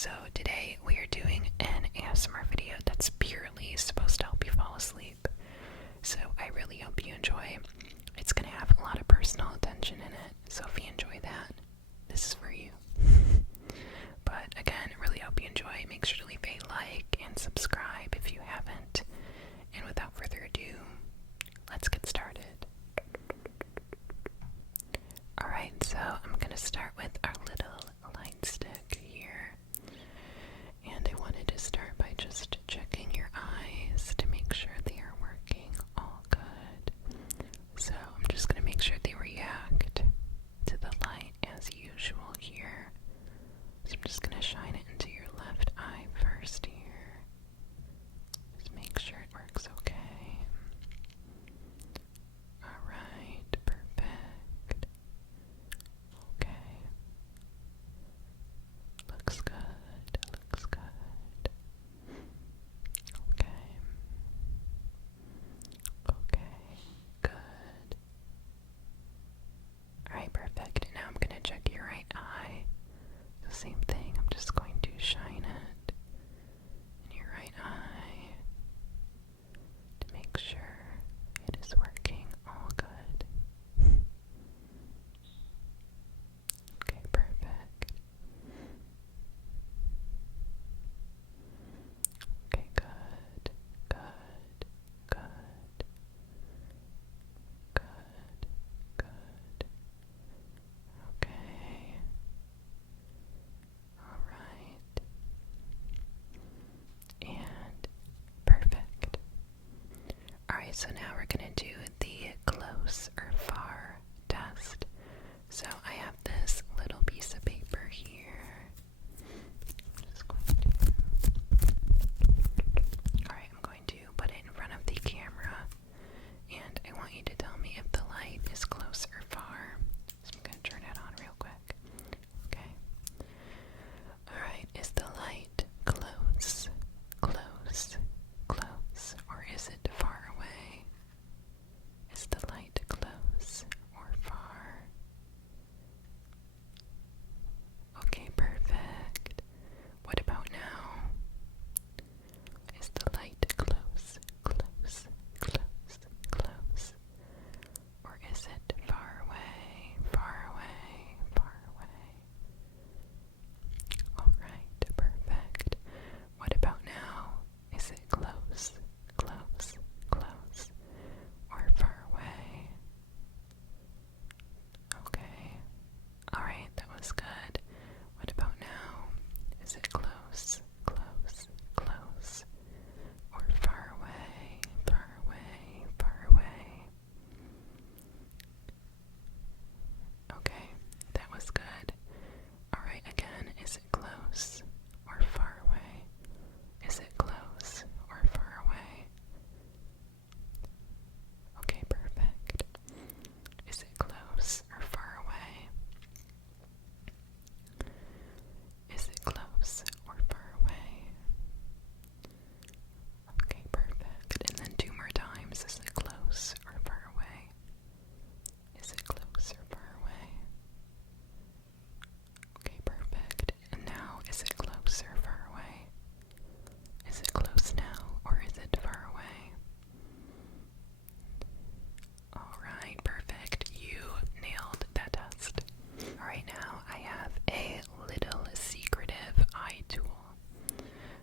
So today we are doing an ASMR video that's purely supposed to help you fall asleep. So I really hope you enjoy. It's going to have a lot of personal attention in it, so if you enjoy that, this is for you. But again, I really hope you enjoy. Make sure to leave a like and subscribe if you haven't. And without further ado, let's get started. Alright, so I'm going to start with our little light stick here. And I wanted to start by just checking your eyes to make sure they are working all good. So I'm just going to make sure they react to the light as usual here. So I'm just going to shine it into your left eye first here. Just make sure it works okay. Alright, perfect. Okay. Looks good, looks good. Okay. Okay, good. Alright, perfect. Now I'm going to check your right eye. The same thing, I'm just going to shine it in your right eye to make sure it is working all good. Okay, perfect. Okay, good, good, good, good, good. Okay. Alright. And perfect. Alright, so now we're going to do the close or far test. So I have this little piece of paper here. Alright, I'm going to put it in front of the camera. And I want you to tell me if the light is close or far. So I'm going to turn it on real quick. Okay. Alright, is the light close, close, close, or is it far away? Is the light close or far? Okay, perfect. What about now? Is the light close, close, close, close? Or is it far away, far away, far away? Alright, perfect. What about now? Is it close, close, close, or far away? Okay. Alright, that was good. What about now? Is it close, close, close, or far away, far away, far away? Okay, that was good. Alright, again, is it close or far away? Is it close or far away? Okay, perfect. Is it close or far away? Is it close or far away? Okay, perfect. And then two more times. Is it close or far away? Is it close or far away? Okay, perfect. And now, is it close or far away? Is it close now or is it far away? Alright, perfect. You nailed that test. Alright, now I have a little secretive eye tool.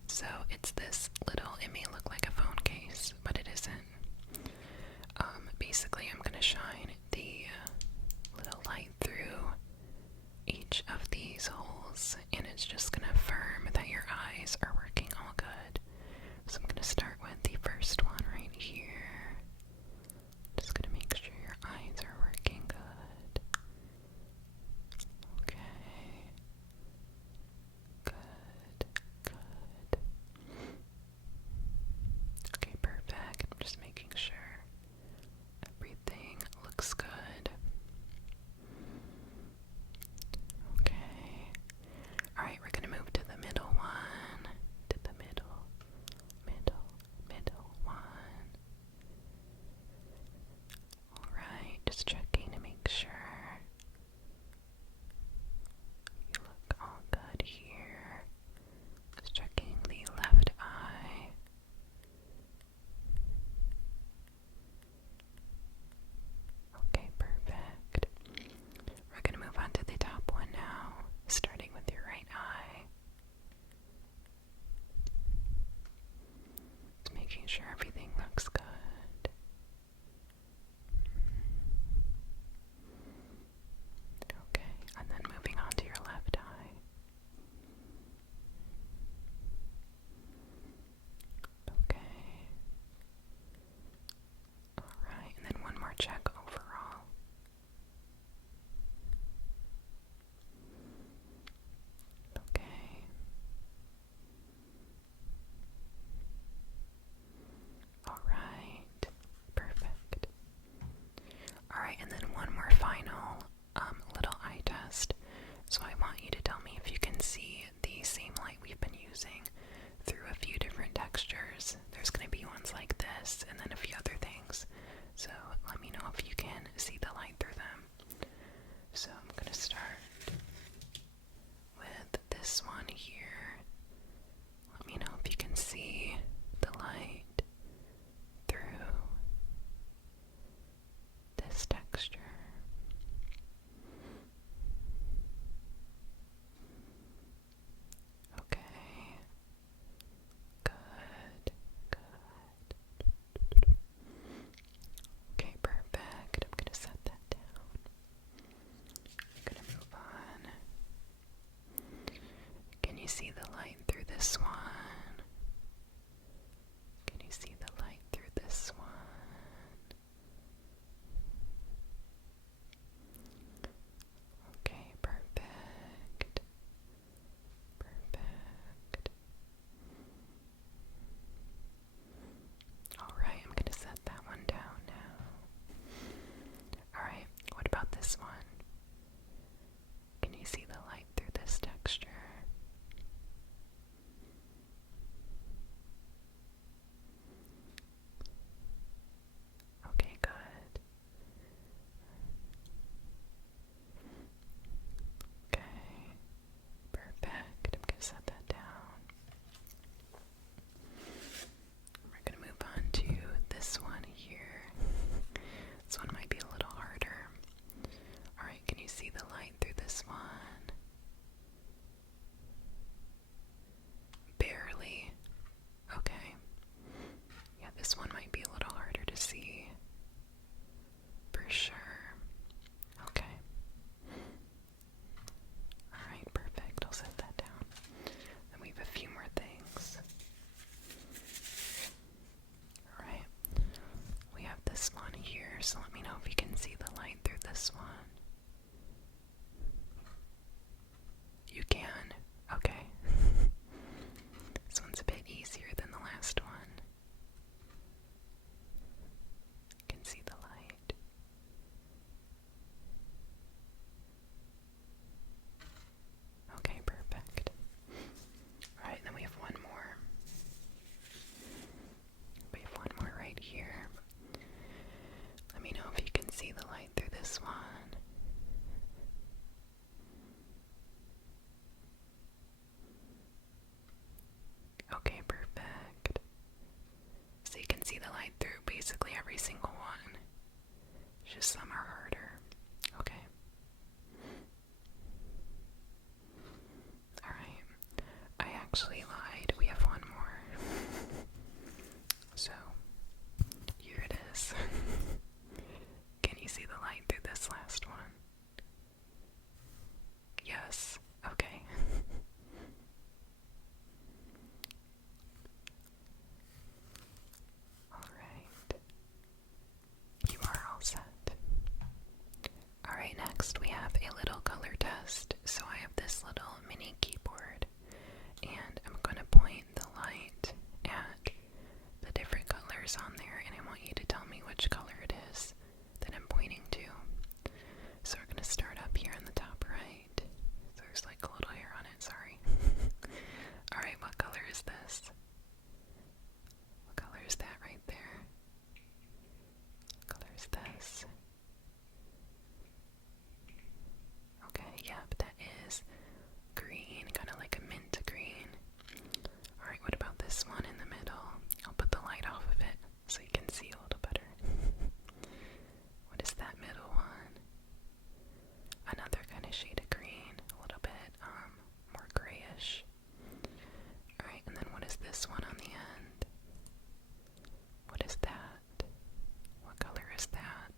So it's this little, it may look like a phone case, but it isn't. Basically I'm going to shine the little light through each of these holes, and it's just going to affirm that your eyes are working all good. So I'm going to start with the first one right here. Just going to make sure your eyes are working good. Okay. Good, good. Okay, perfect. I'm just making sure everything looks check overall. Okay. Alright. Perfect. Alright, and then one more final little eye test. So I want you to tell me if you can see the same light we've been using through a few different textures. There's going to be ones like this and then a few other things. So let me know if you can see the light through them. So I'm going to start with this one here. Let me know if you can see the light through this texture. Okay. Good. Okay, perfect. I'm going to set that down. I'm going to move on. Can you see the light through this one? Can you see the light through this one? Okay, perfect. Perfect. Alright, I'm going to set that one down now. Alright, what about this one? Can you see the light through this texture? Okay, good. Okay, perfect. I'm going to set that down. We're going to move on to this one here. This one might be a little harder. Alright, can you see the light through this one? Barely. Okay. Yeah, this one might be a little harder to see. For sure. Okay. Alright, perfect. I'll set that down. Then we have a few more things. Alright. We have this one here, so let me know if you can see the light through this one. You can? Okay. This one's a bit easier than the last one. You can see the light. Okay, perfect. Alright, then we have one more. We have one more right here. Let me know if you can see the light through this one. Okay, perfect. So you can see the light through basically every single one. Just some are harder. Okay. Alright. I actually lied. We have one more. So, here it is. Can you see the light through this last one? Yes. Okay. Alright. You are all set. Alright, next we have a little color test. So I have this little mini keyboard, and I'm going to point the light at the different colors on there, and I want you to tell me which color it is that I'm pointing to. So we're going to start up here on the top right. So there's like a little hair on it, sorry. Alright, what color is this? What color is that right there? What color is this? Okay, yep, that is green, kind of like a mint green. Alright, what about this one in the middle? I'll put the light off of it so you can see a little better. What is that middle one? Another kind of shade of green, a little bit more grayish. Alright, and then what is this one on the end? What is that? What color is that?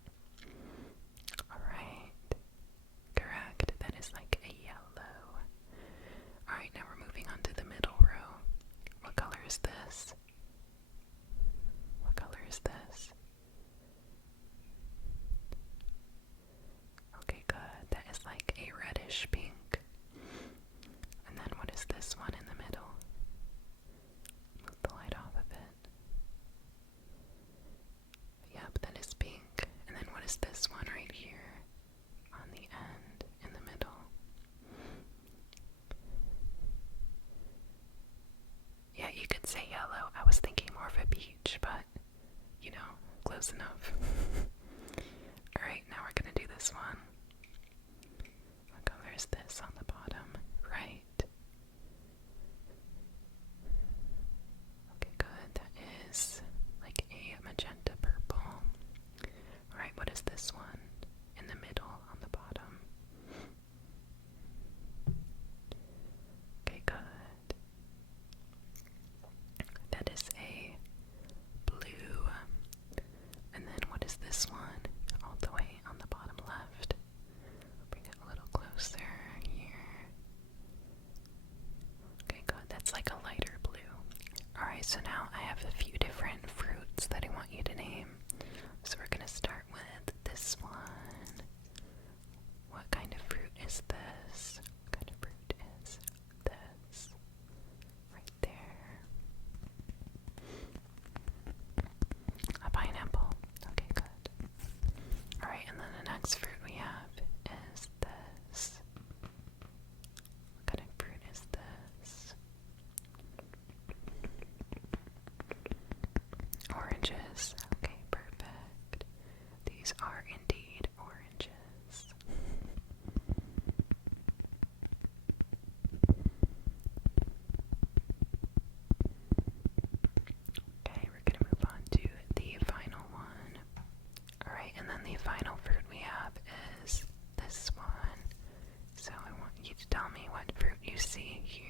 is this one right here on the end in the middle? Yeah, you could say yellow. I was thinking more of a peach, but you know, close enough. Alright, now we're gonna do this one. What color is this on the bottom? Right. Okay, good. That is like a magenta purple. Alright, what is this one? In the middle on the bottom. Okay, good. That is a blue. And then what is this one? All the way on the bottom left. Bring it a little closer here. Okay, good. That's like a lighter blue. Alright, so now I have a few different fruits that I want you to name. So we're gonna start with this one. What kind of fruit is this? What kind of fruit is this? Right there. A pineapple. Okay, good. Alright, and then the next fruit we have is this. What kind of fruit is this? Oranges. Okay, perfect. These are indeed oranges. Okay, we're gonna move on to the final one. Alright, and then the final fruit we have is this one. So I want you to tell me what fruit you see here.